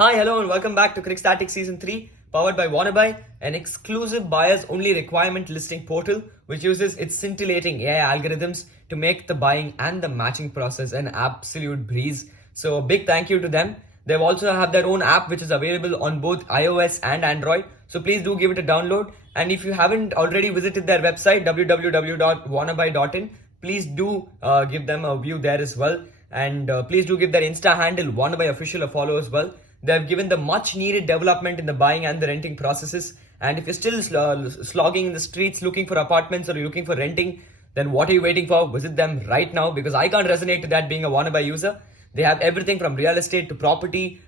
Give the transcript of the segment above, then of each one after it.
Hi, hello, and welcome back to Crickstatic Season 3, powered by Wannabuy, an exclusive buyers only requirement listing portal which uses its scintillating AI algorithms to make the buying and the matching process an absolute breeze. So, a big thank you to them. They also have their own app which is available on both iOS and Android. So, please do give it a download. And if you haven't already visited their website, www.wannabuy.in, please do give them a view there as well. And please do give their Insta handle, Wannabuy Official, a follow as well. They have given the much needed development in the buying and the renting processes. And if you're still slogging in the streets looking for apartments or you're looking for renting, then what are you waiting for? Visit them right now, because I can't resonate to that being a Wannabuy user. They have everything from real estate to property,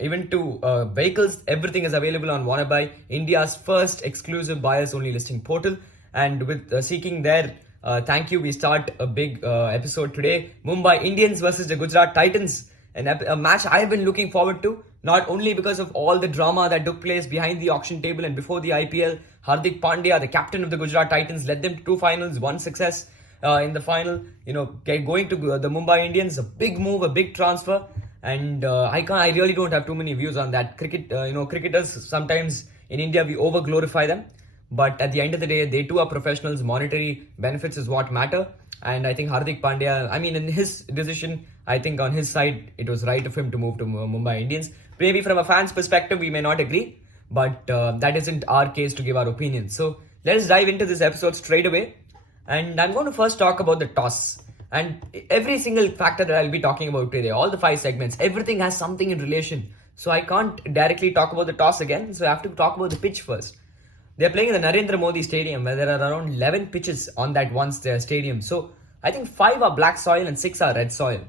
even to vehicles. Everything is available on Wannabuy, India's first exclusive buyers only listing portal. And with seeking their thank you, we start a big episode today. Mumbai Indians versus the Gujarat Titans. A match I've been looking forward to, not only because of all the drama that took place behind the auction table and before the IPL. Hardik Pandya, the captain of the Gujarat Titans, led them to two finals, one success in the final. Going to the Mumbai Indians, a big move, a big transfer, and I really don't have too many views on that. Cricketers sometimes in India we over glorify them, but at the end of the day, they too are professionals. Monetary benefits is what matter. And I think Hardik Pandya, in his decision, I think on his side, it was right of him to move to Mumbai Indians. Maybe from a fan's perspective, we may not agree, but that isn't our case to give our opinion. So let's dive into this episode straight away. And I'm going to first talk about the toss. And every single factor that I'll be talking about today, all the 5 segments, everything has something in relation. So I can't directly talk about the toss again. So I have to talk about the pitch first. They're playing in the Narendra Modi Stadium, where there are around 11 pitches on that one stadium. So I think 5 are black soil and 6 are red soil.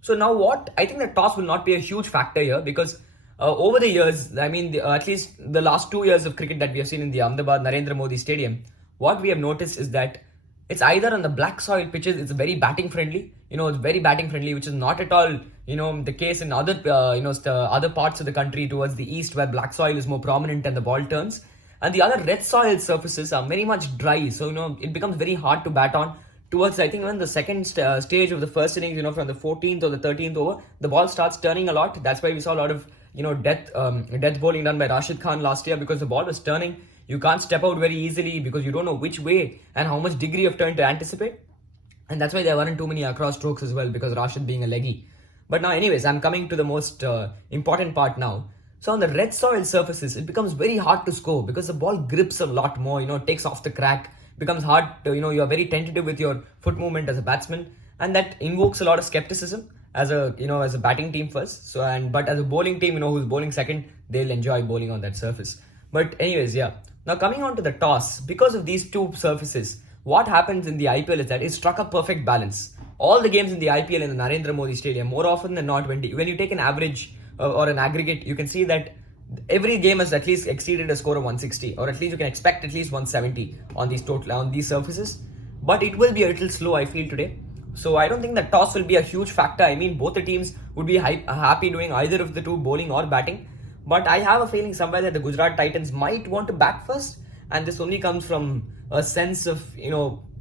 So now I think the toss will not be a huge factor here, because over the years, at least the last 2 years of cricket that we have seen in the Ahmedabad Narendra Modi Stadium, what we have noticed is that it's either on the black soil pitches, it's very batting friendly, it's very batting friendly, which is not at all, the case in other, other parts of the country towards the east, where black soil is more prominent and the ball turns. And the other red soil surfaces are very much dry. So, it becomes very hard to bat on. Towards, I think, when the second stage of the first innings, from the 14th or the 13th over, the ball starts turning a lot. That's why we saw a lot of, death bowling done by Rashid Khan last year, because the ball was turning. You can't step out very easily because you don't know which way and how much degree of turn to anticipate. And that's why there weren't too many across strokes as well, because Rashid being a leggy. But now, anyways, I'm coming to the most important part now. So on the red soil surfaces, it becomes very hard to score because the ball grips a lot more, takes off the crack, becomes hard to, you're very tentative with your foot movement as a batsman, and that invokes a lot of skepticism as a batting team first. But as a bowling team, who's bowling second, they'll enjoy bowling on that surface. But anyways, yeah. Now coming on to the toss, because of these two surfaces, what happens in the IPL is that it struck a perfect balance. All the games in the IPL in the Narendra Modi Stadium, more often than not, when you take an average or an aggregate, you can see that every game has at least exceeded a score of 160, or at least you can expect at least 170 on these surfaces. But it will be a little slow, I feel, today. So I don't think the toss will be a huge factor. Both the teams would be happy doing either of the two, bowling or batting. But I have a feeling somewhere that the Gujarat Titans might want to bat first, and this only comes from a sense of,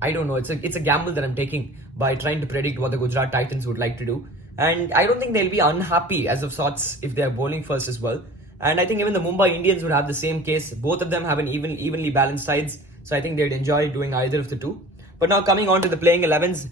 I don't know, it's a gamble that I'm taking by trying to predict what the Gujarat Titans would like to do. And I don't think they'll be unhappy as of sorts if they're bowling first as well. And I think even the Mumbai Indians would have the same case. Both of them have an evenly balanced sides. So I think they'd enjoy doing either of the two. But now coming on to the playing 11s,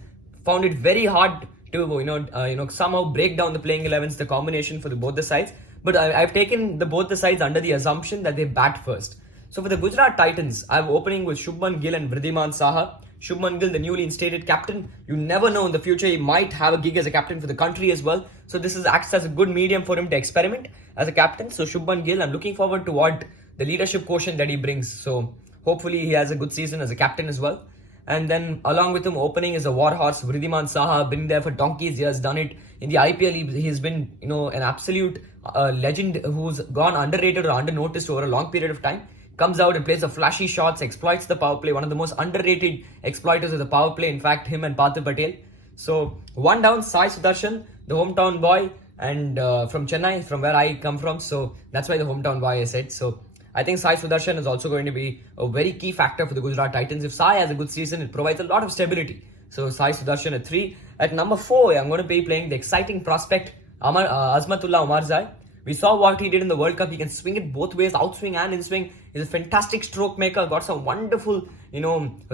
found it very hard to somehow break down the playing 11s, the combination for both the sides. But I've taken both the sides under the assumption that they bat first. So for the Gujarat Titans, I'm opening with Shubman Gill and Wriddhiman Saha. Shubman Gill, the newly instated captain. You never know, in the future he might have a gig as a captain for the country as well. So this acts as a good medium for him to experiment as a captain. So Shubman Gill, I'm looking forward to what the leadership quotient that he brings. So hopefully he has a good season as a captain as well. And then along with him opening is a warhorse, Wriddhiman Saha, been there for donkeys. He has done it in the IPL. He's been, an absolute legend who's gone underrated or under-noticed over a long period of time. Comes out and plays the flashy shots, exploits the power play, one of the most underrated exploiters of the power play. In fact, him and Parthiv Patel. So one down, Sai Sudarshan, the hometown boy, and from Chennai, from where I come from. So that's why the hometown boy I said. So I think Sai Sudarshan is also going to be a very key factor for the Gujarat Titans. If Sai has a good season, it provides a lot of stability. So Sai Sudarshan at 3. At number 4, I'm going to be playing the exciting prospect Azmatullah Omarzai. We saw what he did in the World Cup. He can swing it both ways, outswing and in-swing. He's a fantastic stroke maker. Got some wonderful,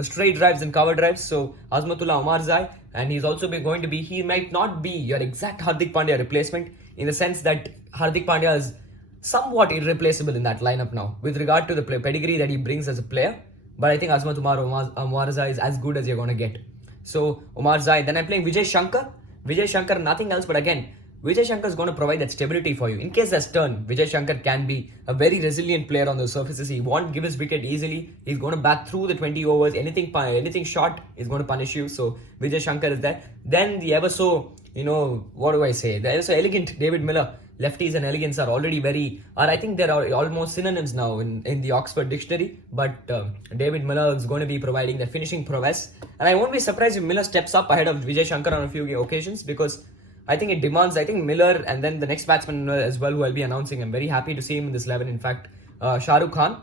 straight drives and cover drives. So Azmatullah Omarzai, and he's also going to be. He might not be your exact Hardik Pandya replacement in the sense that Hardik Pandya is somewhat irreplaceable in that lineup now with regard to the pedigree that he brings as a player. But I think Omarzai is as good as you're going to get. So Omarzai. Then I'm playing Vijay Shankar. Vijay Shankar, nothing else, but again, Vijay Shankar is going to provide that stability for you. In case there's turn, Vijay Shankar can be a very resilient player on those surfaces. He won't give his wicket easily. He's going to bat through the 20 overs. Anything short is going to punish you. So Vijay Shankar is there. Then the ever so, what do I say? The ever so elegant David Miller. Lefties and elegance are already I think there are almost synonyms now in the Oxford Dictionary. But David Miller is going to be providing the finishing prowess. And I won't be surprised if Miller steps up ahead of Vijay Shankar on a few occasions because I think it demands, Miller and then the next batsman as well who I'll be announcing. I'm very happy to see him in this 11. In fact, Shah Rukh Khan.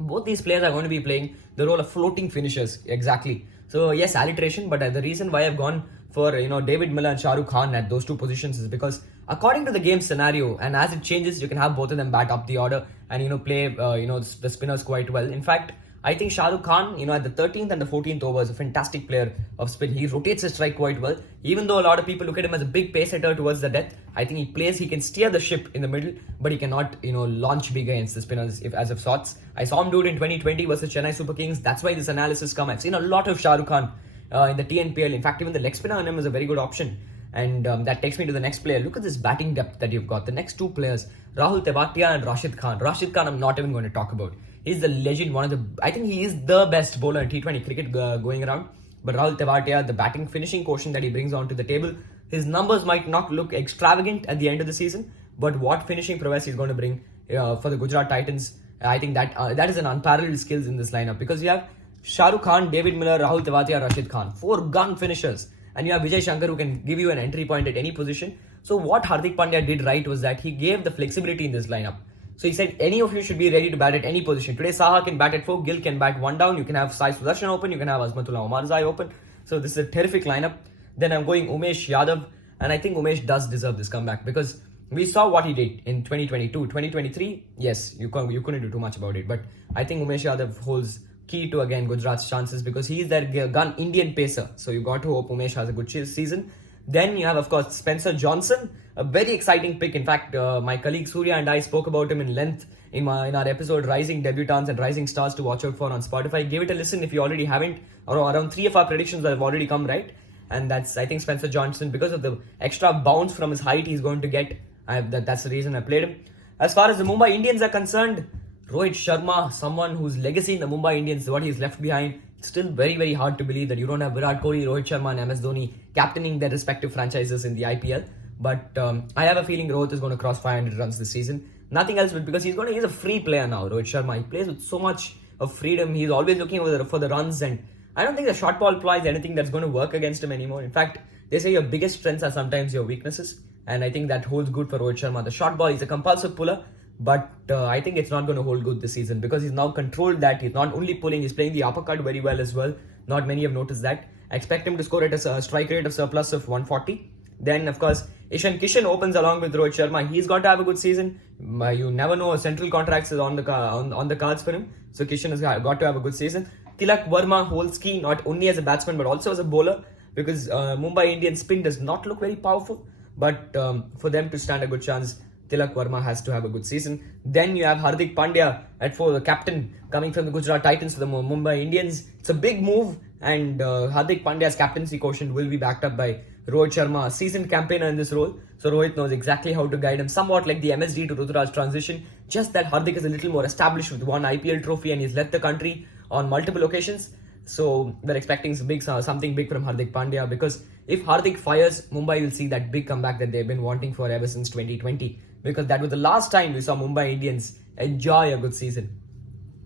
Both these players are going to be playing the role of floating finishers. Exactly. So yes, alliteration, but the reason why I've gone for David Miller and Shah Rukh Khan at those two positions is because according to the game scenario and as it changes, you can have both of them bat up the order and play the spinners quite well. In fact, I think Shah Rukh Khan, at the 13th and the 14th over is a fantastic player of spin. He rotates his strike quite well. Even though a lot of people look at him as a big pace hitter towards the death, I think he can steer the ship in the middle, but he cannot, launch big against the spinners as of sorts. I saw him do it in 2020 versus Chennai Super Kings. That's why this analysis comes. I've seen a lot of Shah Rukh Khan in the TNPL. In fact, even the leg spinner on him is a very good option. And that takes me to the next player. Look at this batting depth that you've got. The next two players, Rahul Tewatia and Rashid Khan. Rashid Khan, I'm not even going to talk about. He's the legend, I think he is the best bowler in T20 cricket going around. But Rahul Tewatia, the batting finishing quotient that he brings onto the table, his numbers might not look extravagant at the end of the season, but what finishing prowess he's going to bring for the Gujarat Titans, I think that is an unparalleled skills in this lineup because you have Shah Rukh Khan, David Miller, Rahul Tewatia, Rashid Khan, 4 gun finishers. And you have Vijay Shankar who can give you an entry point at any position. So what Hardik Pandya did right was that he gave the flexibility in this lineup. So he said any of you should be ready to bat at any position. Today Saha can bat at 4, Gill can bat 1 down. You can have Sai Sudarshan open, you can have Azmatullah Omarzai open. So this is a terrific lineup. Then I'm going Umesh Yadav, and I think Umesh does deserve this comeback because we saw what he did in 2022. 2023, yes, you couldn't do too much about it. But I think Umesh Yadav holds key to again Gujarat's chances because he's their gun Indian pacer. So you got to hope Umesh has a good season. Then you have, of course, Spencer Johnson, a very exciting pick. In fact, my colleague Surya and I spoke about him in length in our episode Rising Debutants and Rising Stars to watch out for on Spotify. Give it a listen if you already haven't. Around 3 of our predictions that have already come right. And that's, I think, Spencer Johnson, because of the extra bounce from his height he's going to get. That's the reason I played him. As far as the Mumbai Indians are concerned, Rohit Sharma, someone whose legacy in the Mumbai Indians, what he's left behind, it's still very, very hard to believe that you don't have Virat Kohli, Rohit Sharma and MS Dhoni captaining their respective franchises in the IPL. But I have a feeling Rohit is going to cross 500 runs this season. Nothing else, but because he's a free player now, Rohit Sharma. He plays with so much of freedom. He's always looking for the runs, and I don't think the short ball ply is anything that's going to work against him anymore. In fact, they say your biggest strengths are sometimes your weaknesses, and I think that holds good for Rohit Sharma. The short ball, he's a compulsive puller, but I think it's not going to hold good this season because he's now controlled that. He's not only pulling, he's playing the uppercut very well as well. Not many have noticed that. I expect him to score at a strike rate of surplus of 140. Then, of course, Ishan Kishan opens along with Rohit Sharma. He's got to have a good season. You never know, central contracts is on the cards for him. So Kishan has got to have a good season. Tilak Verma holds key not only as a batsman but also as a bowler because Mumbai Indian spin does not look very powerful. But for them to stand a good chance, Tilak Verma has to have a good season. Then you have Hardik Pandya at 4, the captain coming from the Gujarat Titans to the Mumbai Indians. It's a big move, and Hardik Pandya's captaincy quotient will be backed up by Rohit Sharma, a seasoned campaigner in this role. So Rohit knows exactly how to guide him, somewhat like the MSD to Ruturaj transition. Just that Hardik is a little more established with one IPL trophy and he's led the country on multiple occasions. So we're expecting something big from Hardik Pandya because if Hardik fires, Mumbai will see that big comeback that they've been wanting for ever since 2020. Because that was the last time we saw Mumbai Indians enjoy a good season.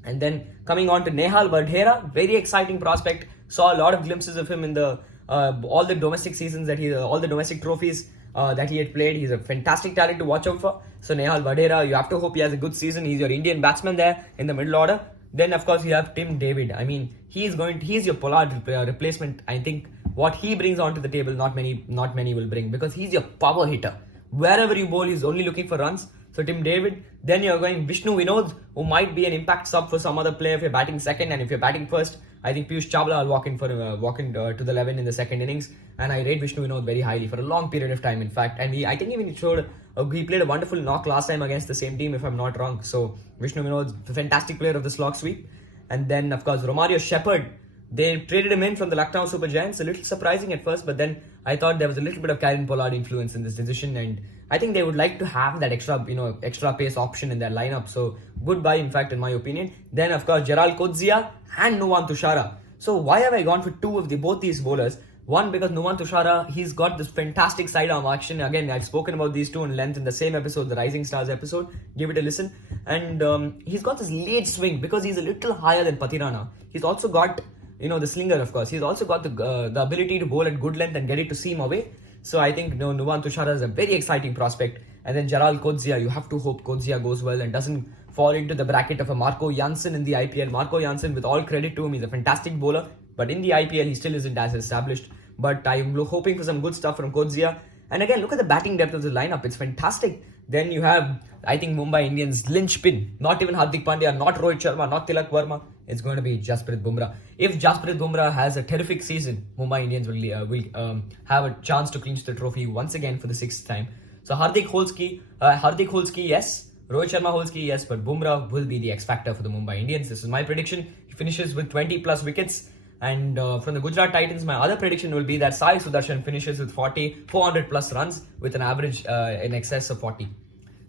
And then coming on to Nehal Vadhera, very exciting prospect. Saw a lot of glimpses of him in the all the domestic seasons all the domestic trophies that he had played. He's a fantastic talent to watch out for. So Nehal Vadhera, you have to hope he has a good season. He's your Indian batsman there in the middle order. Then of course you have Tim David. I mean, he's your Pollard replacement. I think what he brings onto the table, not many will bring because he's your power hitter. Wherever you bowl, he's only looking for runs. So So Tim David. Then you're going Vishnu Vinod, who might be an impact sub for some other player if you're batting second, and if you're batting first, I think Piyush Chawla will walk in to the 11 in the second innings, and I rate Vishnu Vinod very highly for a long period of time. In fact, and I think even he played a wonderful knock last time against the same team, if I'm not wrong. So Vishnu Vinod, a fantastic player of the slog sweep. And then of course Romario Shepherd. They traded him in from the Lucknow Super Giants. A little surprising at first, but then I thought there was a little bit of Kieron Pollard influence in this decision, and I think they would like to have that extra pace option in their lineup. So good buy, in fact, in my opinion. Then of course Gerald Kodzia and Nuwan Tushara. So why have I gone for both these bowlers? One, because Nuwan Tushara, he's got this fantastic sidearm action. Again, I've spoken about these two in length in the same episode, the Rising Stars episode. Give it a listen. And he's got this late swing because he's a little higher than Pathirana. He's also got the slinger, of course. He's also got the ability to bowl at good length and get it to seam away. So I think Nuwan Tushara is a very exciting prospect. And then Gerald Kodzia, you have to hope Kodzia goes well and doesn't fall into the bracket of a Marco Janssen in the IPL. Marco Janssen, with all credit to him, he's a fantastic bowler. But in the IPL, he still isn't as established. But I'm hoping for some good stuff from Kodzia. And again, look at the batting depth of the lineup. It's fantastic. Then you have, I think, Mumbai Indians linchpin. Not even Hardik Pandya, not Rohit Sharma, not Tilak Verma. It's going to be Jasprit Bumrah. If Jasprit Bumrah has a terrific season, Mumbai Indians will have a chance to clinch the trophy once again for the 6th time. So Hardik Holski, yes. Rohit Sharma Holski, yes. But Bumrah will be the X factor for the Mumbai Indians. This is my prediction. He finishes with 20 plus wickets. And from the Gujarat Titans, my other prediction will be that Sai Sudarshan finishes with 400 plus runs with an average in excess of 40.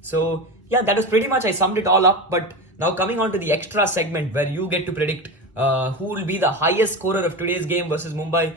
So yeah, that was pretty much, I summed it all up. But now coming on to the extra segment where you get to predict who will be the highest scorer of today's game versus Mumbai,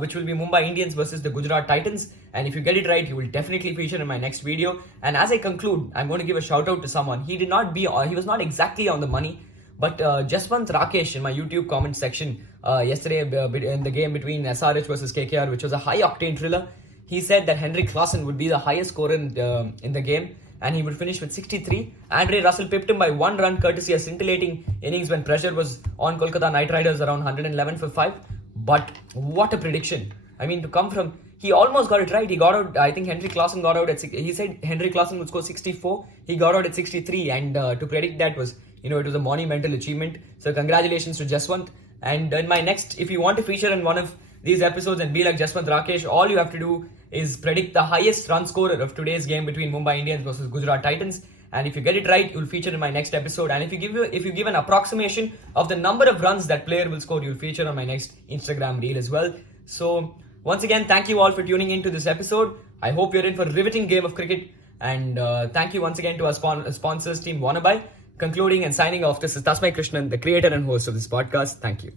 which will be Mumbai Indians versus the Gujarat Titans. And if you get it right, you will definitely feature in my next video. And as I conclude, I'm going to give a shout out to someone. He was not exactly on the money. But Jaswant Rakesh in my YouTube comment section yesterday in the game between SRH versus KKR, which was a high octane thriller, he said that Henrik Klaasen would be the highest scorer in the game and he would finish with 63. Andre Russell pipped him by 1 run courtesy a scintillating innings when pressure was on Kolkata Knight Riders around 111 for 5. But what a prediction. I mean, to come from, he almost got it right. He got out, I think Henrik Klaasen got out he said Henrik Klaasen would score 64. He got out at 63 and to predict that was, it was a monumental achievement. So congratulations to Jaswant. And in my next, if you want to feature in one of these episodes and be like Jaswant Rakesh, all you have to do is predict the highest run scorer of today's game between Mumbai Indians versus Gujarat Titans. And if you get it right, you'll feature in my next episode. And if you give an approximation of the number of runs that player will score, you'll feature on my next Instagram reel as well. So once again, thank you all for tuning into this episode. I hope you're in for a riveting game of cricket. And thank you once again to our sponsors, Team Wannabe. Concluding and signing off, this is Tasmai Krishnan, the creator and host of this podcast. Thank you.